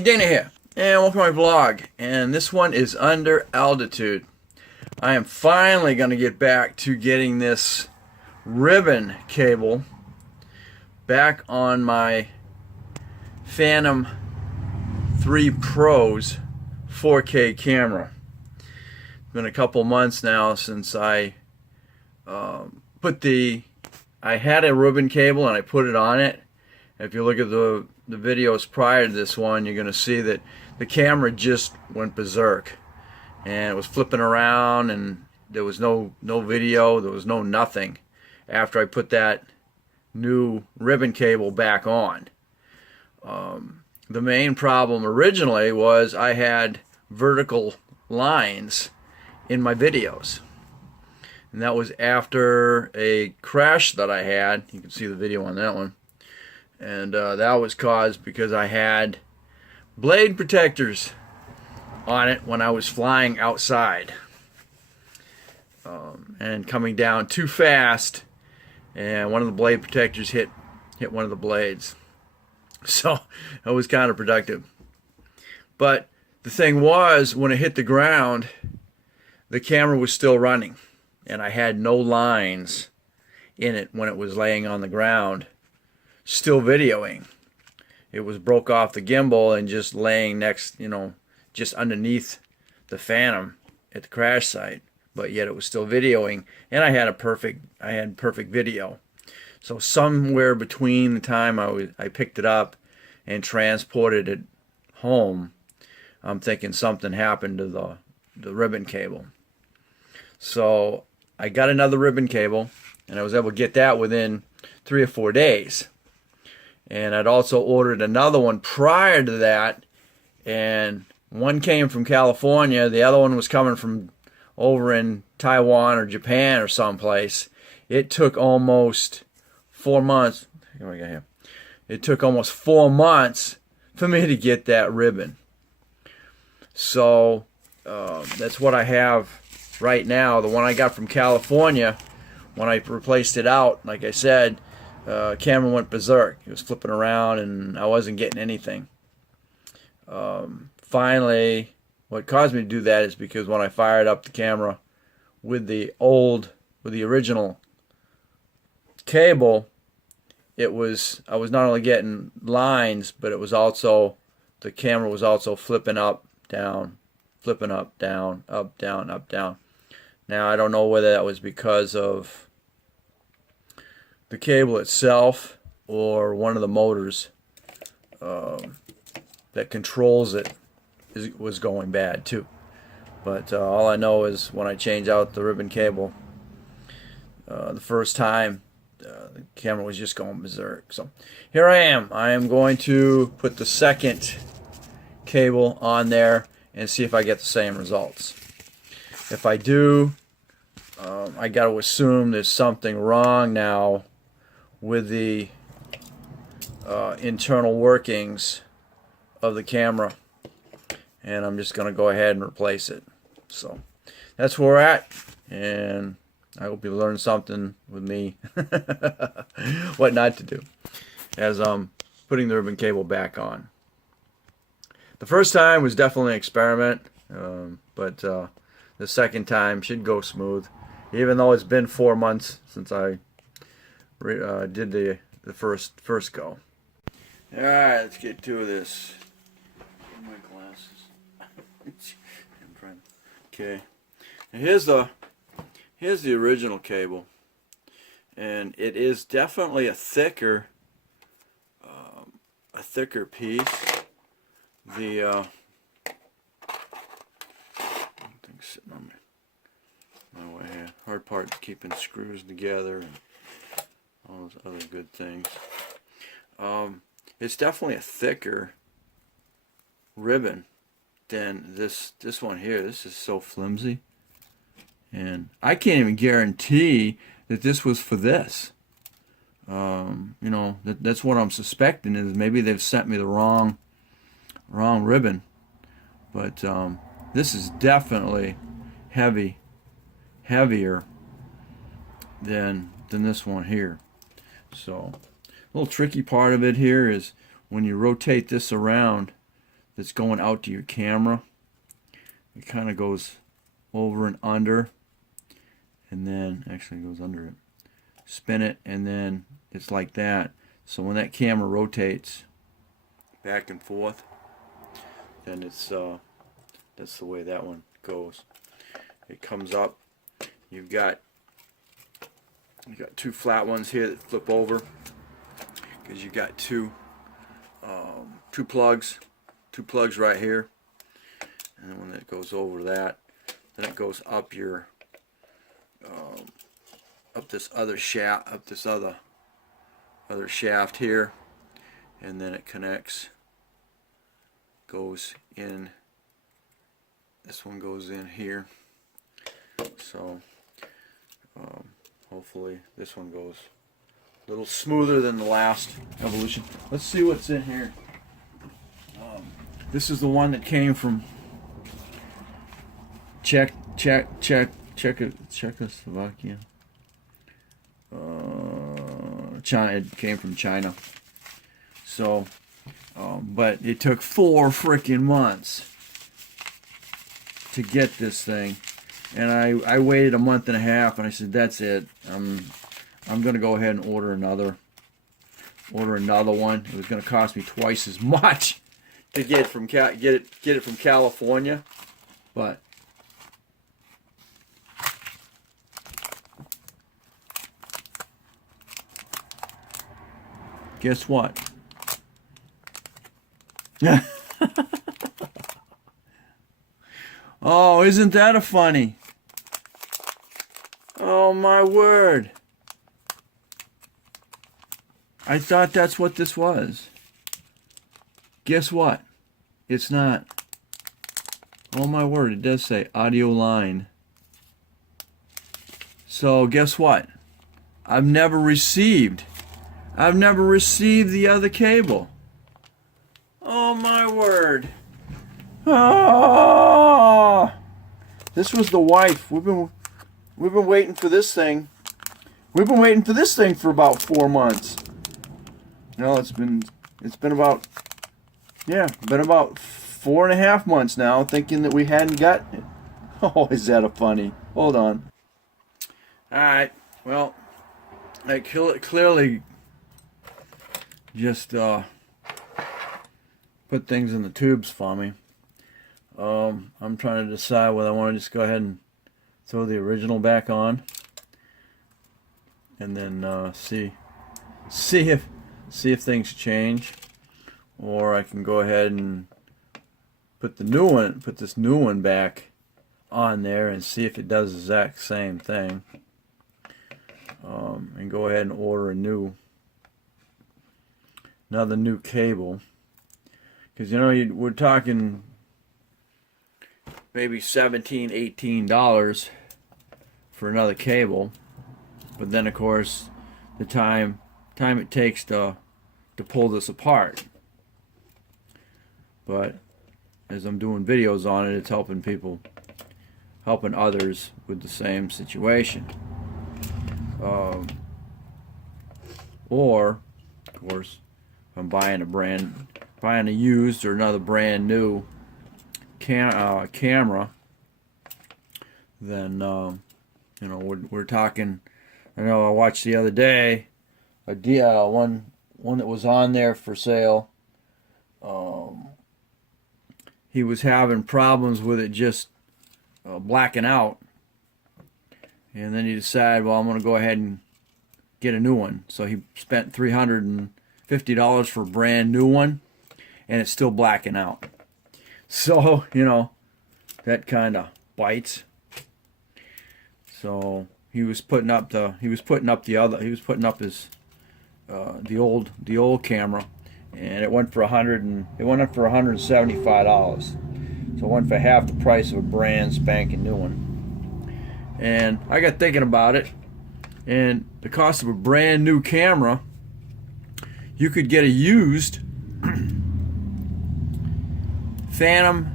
Hey, Dana here, and welcome to my vlog. And this one is under altitude. I am finally going to get back to getting this ribbon cable back on my Phantom 3 Pro's 4K camera. It's been a couple months now since I I had a ribbon cable and I put it on it. If you look at the videos prior to this one, you're going to see that the camera just went berserk, and it was flipping around, and there was no video, there was no nothing after I put that new ribbon cable back on. The main problem originally was I had vertical lines in my videos, and that was after a crash that I had. You can see the video on that one. And that was caused because I had blade protectors on it when I was flying outside, and coming down too fast, and one of the blade protectors hit one of the blades. So it was counterproductive. But the thing was, when it hit the ground, the camera was still running, and I had no lines in it when it was laying on the ground, still videoing. It was broke off the gimbal and just laying next, just underneath the Phantom at the crash site, but yet it was still videoing, and I had perfect video. So somewhere between the time I picked it up and transported it home, I'm thinking something happened to the ribbon cable. So I got another ribbon cable, and I was able to get that within 3 or 4 days. And I'd also ordered another one prior to that, and one came from California, the other one was coming from over in Taiwan or Japan or someplace. It took almost 4 months. Here we go here. It took almost 4 months for me to get that ribbon. So that's what I have right now. The one I got from California, when I replaced it out, like I said, camera went berserk. It was flipping around and I wasn't getting anything. Finally, what caused me to do that is because when I fired up the camera with the original cable, I was not only getting lines, but it was also, the camera was also flipping up, down, flipping up, down, up, down, up, down. Now I don't know whether that was because of the cable itself or one of the motors that controls it was going bad too. But all I know is when I changed out the ribbon cable the first time, the camera was just going berserk. So here I am. I am going to put the second cable on there and see if I get the same results. If I do, I got to assume there's something wrong now with the internal workings of the camera, and I'm just going to go ahead and replace it. So that's where we're at, and I hope you learned something with me what not to do as I'm putting the ribbon cable back on. The first time was definitely an experiment, but the second time should go smooth, even though it's been 4 months since I did the first go. All right, let's get to this. My glasses. Okay, and here's the original cable, and it is definitely a thicker piece. The thing's sitting on my way here. Hard part is keeping screws together and all those other good things. It's definitely a thicker ribbon than this one here. This is so flimsy, and I can't even guarantee that this was for this. That's what I'm suspecting, is maybe they've sent me the wrong ribbon. But this is definitely heavier than this one here. So a little tricky part of it here is when you rotate this around, that's going out to your camera. It kind of goes over and under, and then actually it goes under it. Spin it, and then it's like that. So when that camera rotates back and forth, then it's that's the way that one goes. It comes up. You got two flat ones here that flip over, because you got two plugs right here, and then when it goes over that, then it goes up your up this other shaft here, and then it connects, goes in. This one goes in here. So hopefully this one goes a little smoother than the last Evolution. Let's see what's in here. This is the one that came from Czechoslovakia. China. It came from China. So, but it took 4 freaking months to get this thing, and I waited a month and a half, and I said, that's it. I'm gonna go ahead and order another one. It was gonna cost me twice as much to get it from California, but guess what? Oh, isn't that a funny? Oh my word. I thought that's what this was. Guess what? It's not. Oh my word, it does say audio line. So guess what? I've never received the other cable. Oh my word. Oh, this was the wife. We've been waiting for this thing. We've been waiting for this thing for about 4 months. No, it's been about 4.5 months now, thinking that we hadn't gotten it. Oh, is that a funny? Hold on. All right. Well, I clearly just put things in the tubes for me. I'm trying to decide whether I want to just go ahead and throw the original back on, and then see if things change, or I can go ahead and put this new one back on there and see if it does the exact same thing, and go ahead and order another new cable, because we're talking maybe $17-18 for another cable, but then of course the time it takes to pull this apart. But as I'm doing videos on it, it's helping others with the same situation. Or of course, if I'm buying a used or another brand new camera, then we're talking. I know I watched the other day one that was on there for sale. He was having problems with it just blacking out, and then he decided, well, I'm going to go ahead and get a new one. So he spent $350 for a brand new one, and it's still blacking out. So, that kind of bites. So he was putting up the old camera, and it went for $175. So it went for half the price of a brand spanking new one. And I got thinking about it, and the cost of a brand new camera, you could get a used Phantom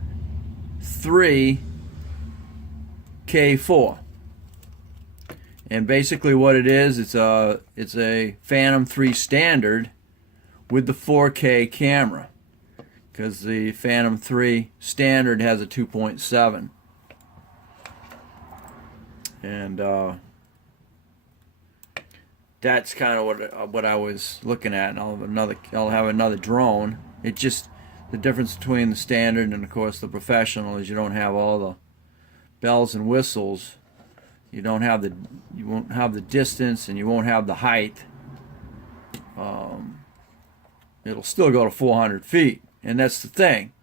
3 K4, and basically what it is, it's a Phantom 3 standard with the 4K camera. because the Phantom 3 standard has a 2.7. And that's kind of what I was looking at. And I'll have another drone. It just, the difference between the standard and of course the professional is you don't have all the bells and whistles. You won't have the distance, and you won't have the height. It'll still go to 400 feet, and that's the thing.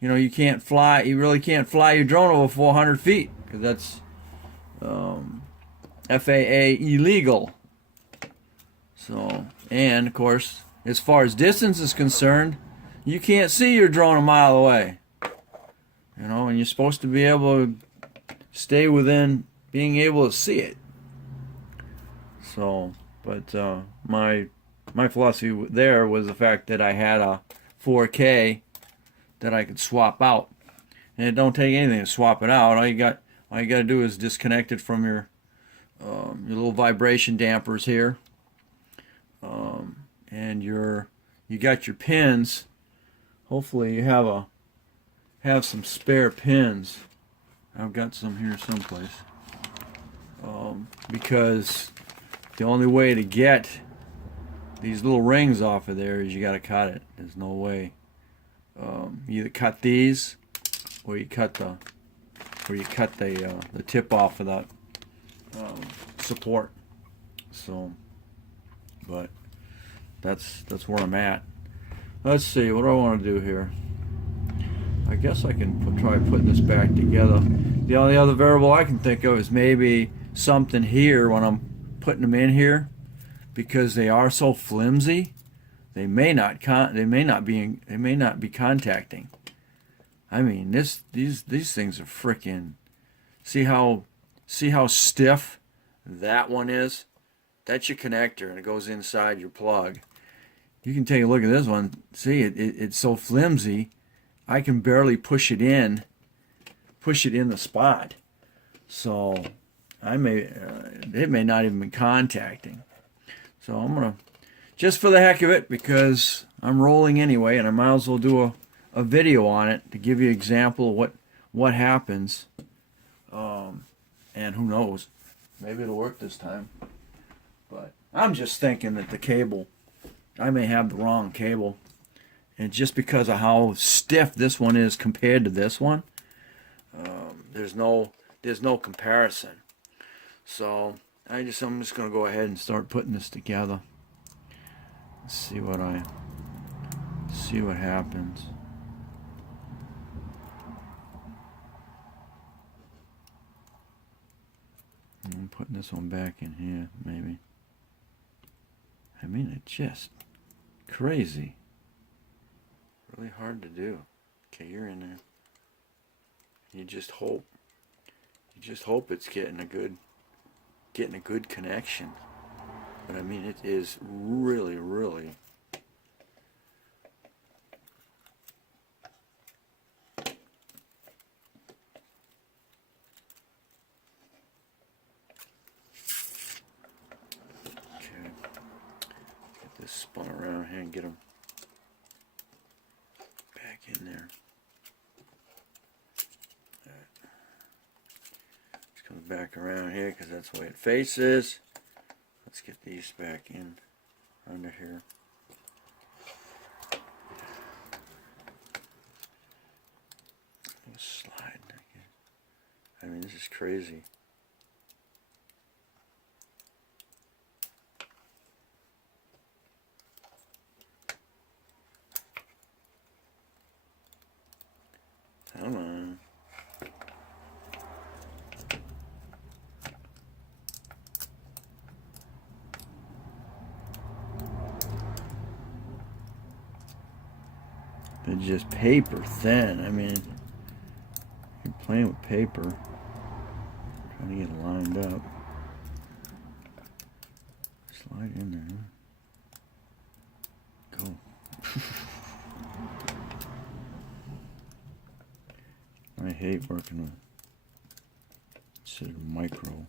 You know, you can't fly. You really can't fly your drone over 400 feet because that's FAA illegal. So, and of course, as far as distance is concerned, you can't see your drone a mile away. You know, and you're supposed to be able to stay within being able to see it. So, but my philosophy there was the fact that I had a 4K that I could swap out, and it don't take anything to swap it out. All you got to do is disconnect it from your little vibration dampers here, and you got your pins. Hopefully, you have some spare pins. I've got some here someplace. Because the only way to get these little rings off of there is you got to cut it. There's no way. You either cut these, or you cut the tip off of that support. So, but that's where I'm at. Let's see, what do I want to do here? I guess I can try putting this back together. The only other variable I can think of is maybe something here when I'm putting them in here, because they are so flimsy, they may not be contacting. I mean, these things are freaking. See how stiff that one is? That's your connector, and it goes inside your plug. You can take a look at this one. See, it's so flimsy, I can barely push it in the spot. So it may not even be contacting. So I'm gonna, just for the heck of it, because I'm rolling anyway, and I might as well do a video on it to give you an example of what happens. And who knows, maybe it'll work this time. But I'm just thinking that the cable, I may have the wrong cable, and just because of how stiff this one is compared to this one, there's no comparison. So I'm just going to go ahead and start putting this together. See what happens. I'm putting this one back in here, maybe. I mean, it's just crazy. Really hard to do. Okay, you're in there. You just hope it's getting a good connection. But I mean, it is really, really. Okay, get this spun around here and get them back in there. Comes back around here because that's the way it faces. Let's get these back in under here. Slide. I mean, this is crazy. Come on. It's just paper thin. I mean, you're playing with paper, trying to get it lined up. Slide in there. Go. I hate working with micro.